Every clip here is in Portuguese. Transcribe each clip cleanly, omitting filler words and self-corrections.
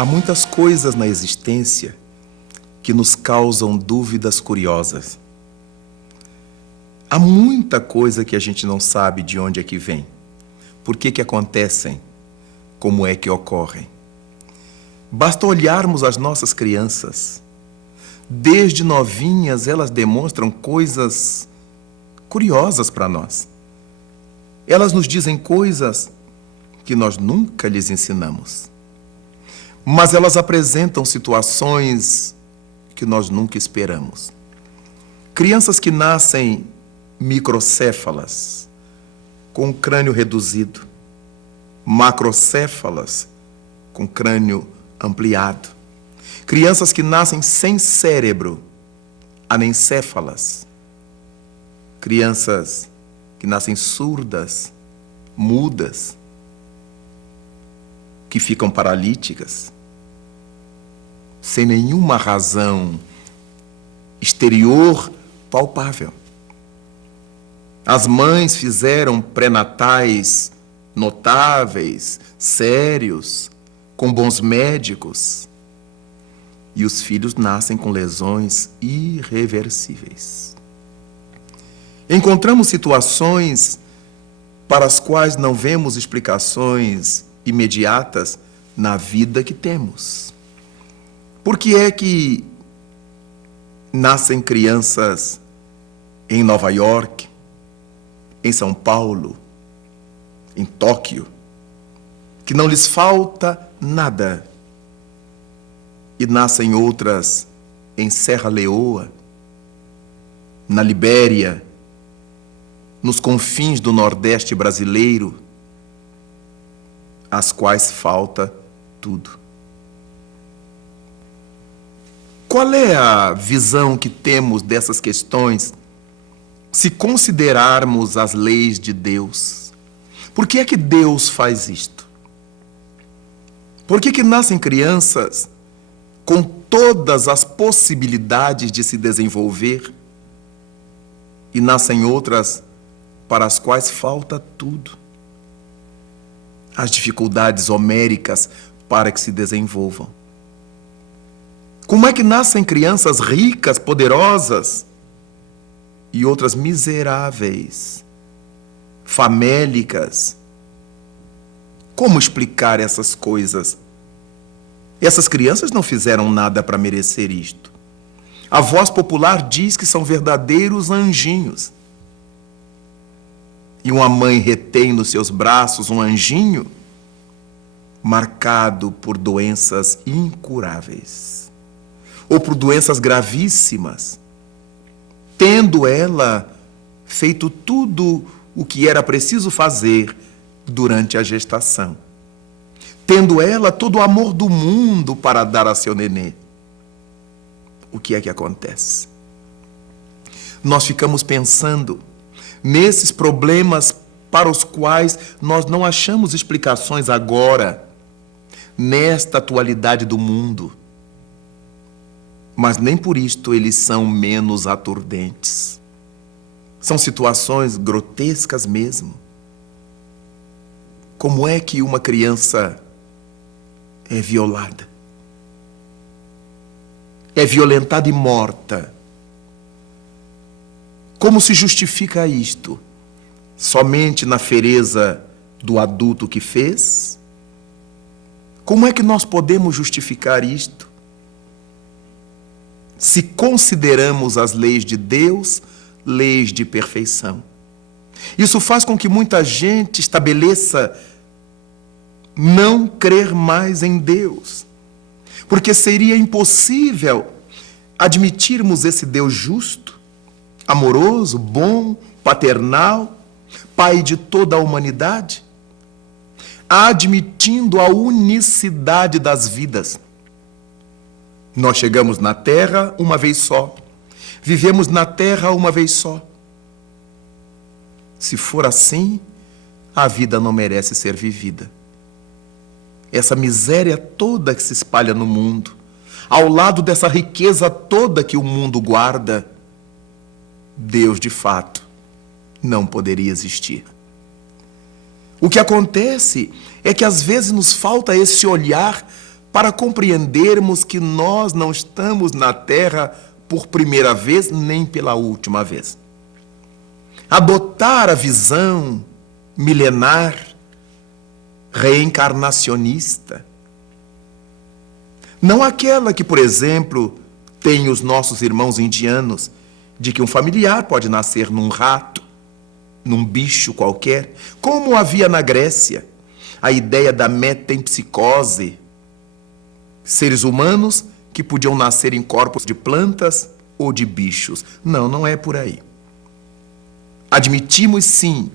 Há muitas coisas na existência que nos causam dúvidas curiosas. Há muita coisa que a gente não sabe de onde é que vem, por que acontecem, como é que ocorrem. Basta olharmos as nossas crianças. Desde novinhas, elas demonstram coisas curiosas para nós. Elas nos dizem coisas que nós nunca lhes ensinamos. Mas elas apresentam situações que nós nunca esperamos. Crianças que nascem microcéfalas, com o crânio reduzido, macrocéfalas, com crânio ampliado. Crianças que nascem sem cérebro, anencéfalas. Crianças que nascem surdas, mudas, que ficam paralíticas, sem nenhuma razão exterior palpável. As mães fizeram pré-natais notáveis, sérios, com bons médicos, e os filhos nascem com lesões irreversíveis. Encontramos situações para as quais não vemos explicações imediatas na vida que temos. Por que é que nascem crianças em Nova York, em São Paulo, em Tóquio, que não lhes falta nada, e nascem outras em Serra Leoa, na Libéria, nos confins do Nordeste brasileiro, às quais falta tudo? Qual é a visão que temos dessas questões se considerarmos as leis de Deus? Por que é que Deus faz isto? Por que nascem crianças com todas as possibilidades de se desenvolver e nascem outras para as quais falta tudo? As dificuldades homéricas para que se desenvolvam. Como é que nascem crianças ricas, poderosas, e outras miseráveis, famélicas? Como explicar essas coisas? Essas crianças não fizeram nada para merecer isto. A voz popular diz que são verdadeiros anjinhos. E uma mãe retém nos seus braços um anjinho marcado por doenças incuráveis, ou por doenças gravíssimas, tendo ela feito tudo o que era preciso fazer durante a gestação, tendo ela todo o amor do mundo para dar a seu nenê. O que é que acontece? Nós ficamos pensando nesses problemas para os quais nós não achamos explicações agora, nesta atualidade do mundo. Mas nem por isto eles são menos aturdentes. São situações grotescas mesmo. Como é que uma criança é violada? É violentada e morta. Como se justifica isto? Somente na fereza do adulto que fez? Como é que nós podemos justificar isto? Se consideramos as leis de Deus leis de perfeição. Isso faz com que muita gente estabeleça não crer mais em Deus, porque seria impossível admitirmos esse Deus justo, amoroso, bom, paternal, Pai de toda a humanidade, admitindo a unicidade das vidas. Nós chegamos na Terra uma vez só, vivemos na Terra uma vez só. Se for assim, a vida não merece ser vivida. Essa miséria toda que se espalha no mundo, ao lado dessa riqueza toda que o mundo guarda, Deus, de fato, não poderia existir. O que acontece é que às vezes nos falta esse olhar para compreendermos que nós não estamos na Terra por primeira vez nem pela última vez. Adotar a visão milenar, reencarnacionista, não aquela que, por exemplo, tem os nossos irmãos indianos, de que um familiar pode nascer num rato, num bicho qualquer, como havia na Grécia, a ideia da metempsicose, seres humanos que podiam nascer em corpos de plantas ou de bichos. Não, não é por aí. Admitimos sim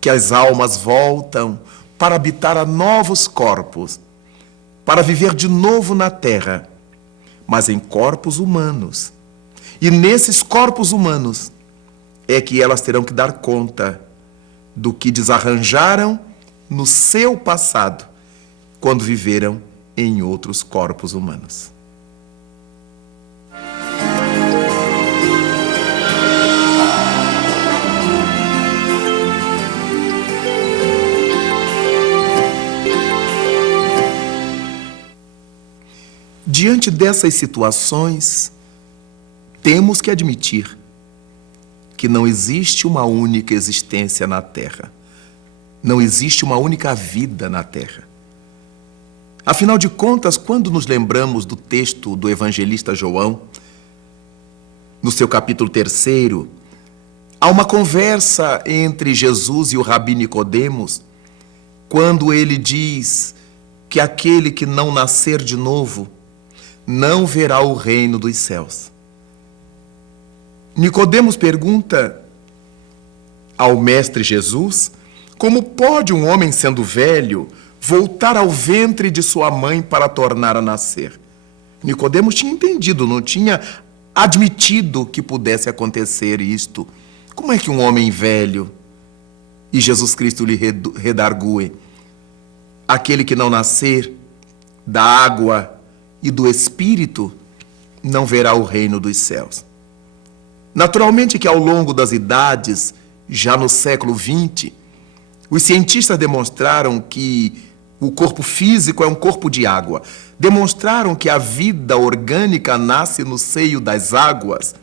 que as almas voltam para habitar a novos corpos, para viver de novo na Terra, mas em corpos humanos. E nesses corpos humanos é que elas terão que dar conta do que desarranjaram no seu passado, quando viveram em outros corpos humanos. Diante dessas situações, temos que admitir que não existe uma única existência na Terra. Não existe uma única vida na Terra. Afinal de contas, quando nos lembramos do texto do evangelista João, no seu capítulo 3, há uma conversa entre Jesus e o Rabi Nicodemos, quando ele diz que aquele que não nascer de novo não verá o reino dos céus. Nicodemos pergunta ao mestre Jesus: como pode um homem, sendo velho, voltar ao ventre de sua mãe para tornar a nascer? Nicodemos tinha entendido, não tinha admitido que pudesse acontecer isto. Como é que um homem velho, e Jesus Cristo lhe redargue, aquele que não nascer da água e do Espírito, não verá o reino dos céus? Naturalmente que ao longo das idades, já no século XX, os cientistas demonstraram que o corpo físico é um corpo de água. Demonstraram que a vida orgânica nasce no seio das águas,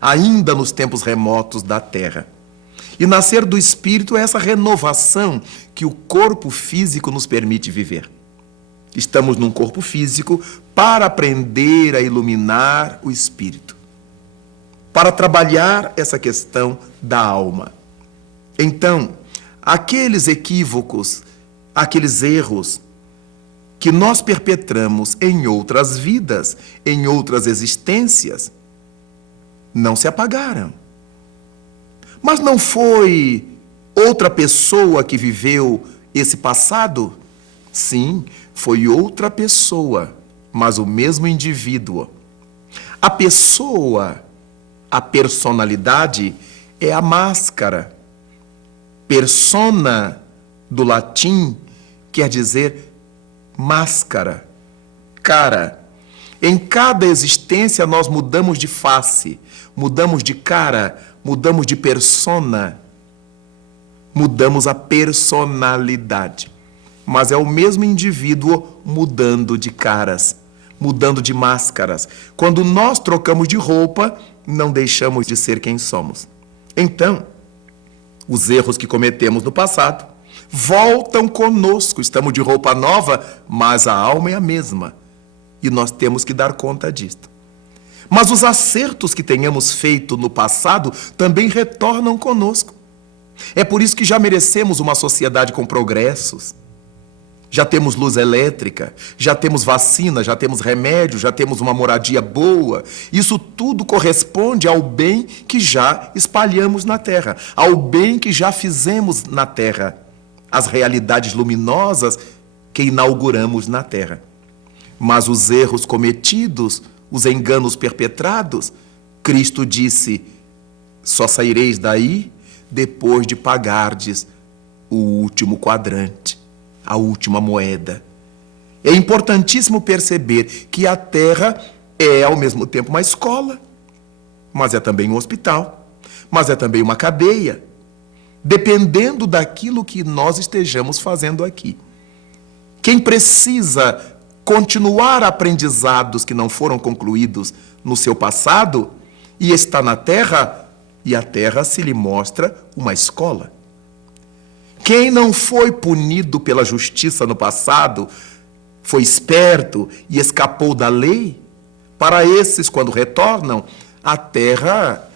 ainda nos tempos remotos da Terra. E nascer do Espírito é essa renovação que o corpo físico nos permite viver. Estamos num corpo físico para aprender a iluminar o Espírito, para trabalhar essa questão da alma. Então, aqueles equívocos, aqueles erros que nós perpetramos em outras vidas, em outras existências, não se apagaram. Mas não foi outra pessoa que viveu esse passado? Sim, foi outra pessoa, mas o mesmo indivíduo. A pessoa, a personalidade, é a máscara. Persona, do latim, quer dizer máscara, cara. Em cada existência nós mudamos de face, mudamos de cara, mudamos de persona, mudamos a personalidade. Mas é o mesmo indivíduo mudando de caras, mudando de máscaras. Quando nós trocamos de roupa, não deixamos de ser quem somos. Então, os erros que cometemos no passado voltam conosco. Estamos de roupa nova, mas a alma é a mesma. E nós temos que dar conta disto. Mas os acertos que tenhamos feito no passado também retornam conosco. É por isso que já merecemos uma sociedade com progressos. Já temos luz elétrica, já temos vacina, já temos remédio, já temos uma moradia boa. Isso tudo corresponde ao bem que já espalhamos na Terra, ao bem que já fizemos na Terra, as realidades luminosas que inauguramos na Terra. Mas os erros cometidos, os enganos perpetrados, Cristo disse: só saireis daí depois de pagardes o último quadrante, a última moeda. É importantíssimo perceber que a Terra é ao mesmo tempo uma escola, mas é também um hospital, mas é também uma cadeia, dependendo daquilo que nós estejamos fazendo aqui. Quem precisa continuar aprendizados que não foram concluídos no seu passado e está na terra, e a terra se lhe mostra uma escola. Quem não foi punido pela justiça no passado, foi esperto e escapou da lei, para esses, quando retornam, a terra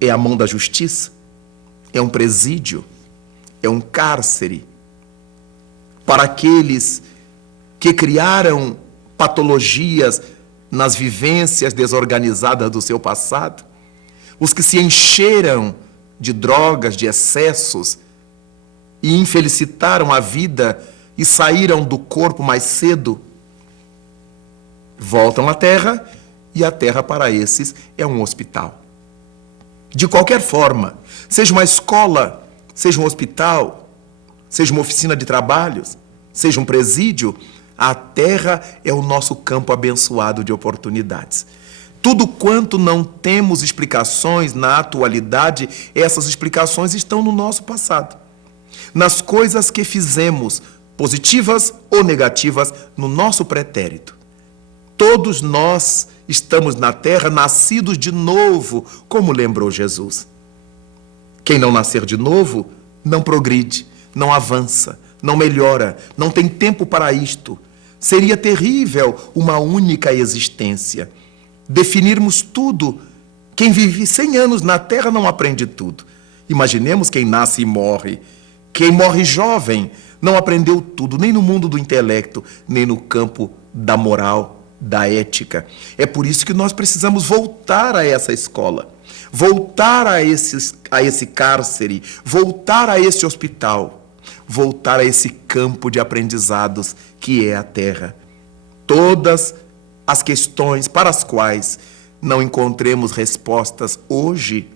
é a mão da justiça, é um presídio, é um cárcere. Para aqueles que criaram patologias nas vivências desorganizadas do seu passado, os que se encheram de drogas, de excessos, e infelicitaram a vida e saíram do corpo mais cedo, voltam à terra, e a terra para esses é um hospital. De qualquer forma, seja uma escola, seja um hospital, seja uma oficina de trabalhos, seja um presídio, a terra é o nosso campo abençoado de oportunidades. Tudo quanto não temos explicações na atualidade, essas explicações estão no nosso passado. Nas coisas que fizemos, positivas ou negativas, no nosso pretérito. Todos nós estamos na terra nascidos de novo, como lembrou Jesus. Quem não nascer de novo, não progride, não avança, não melhora, não tem tempo para isto. Seria terrível uma única existência. Definirmos tudo. Quem vive 100 anos na terra não aprende tudo. Imaginemos quem nasce e morre. Quem morre jovem não aprendeu tudo, nem no mundo do intelecto, nem no campo da moral, da ética. É por isso que nós precisamos voltar a essa escola, voltar a esse cárcere, voltar a esse hospital, voltar a esse campo de aprendizados que é a terra. Todas as questões para as quais não encontremos respostas hoje,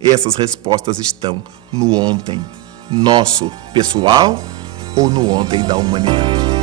essas respostas estão no ontem nosso pessoal ou no ontem da humanidade.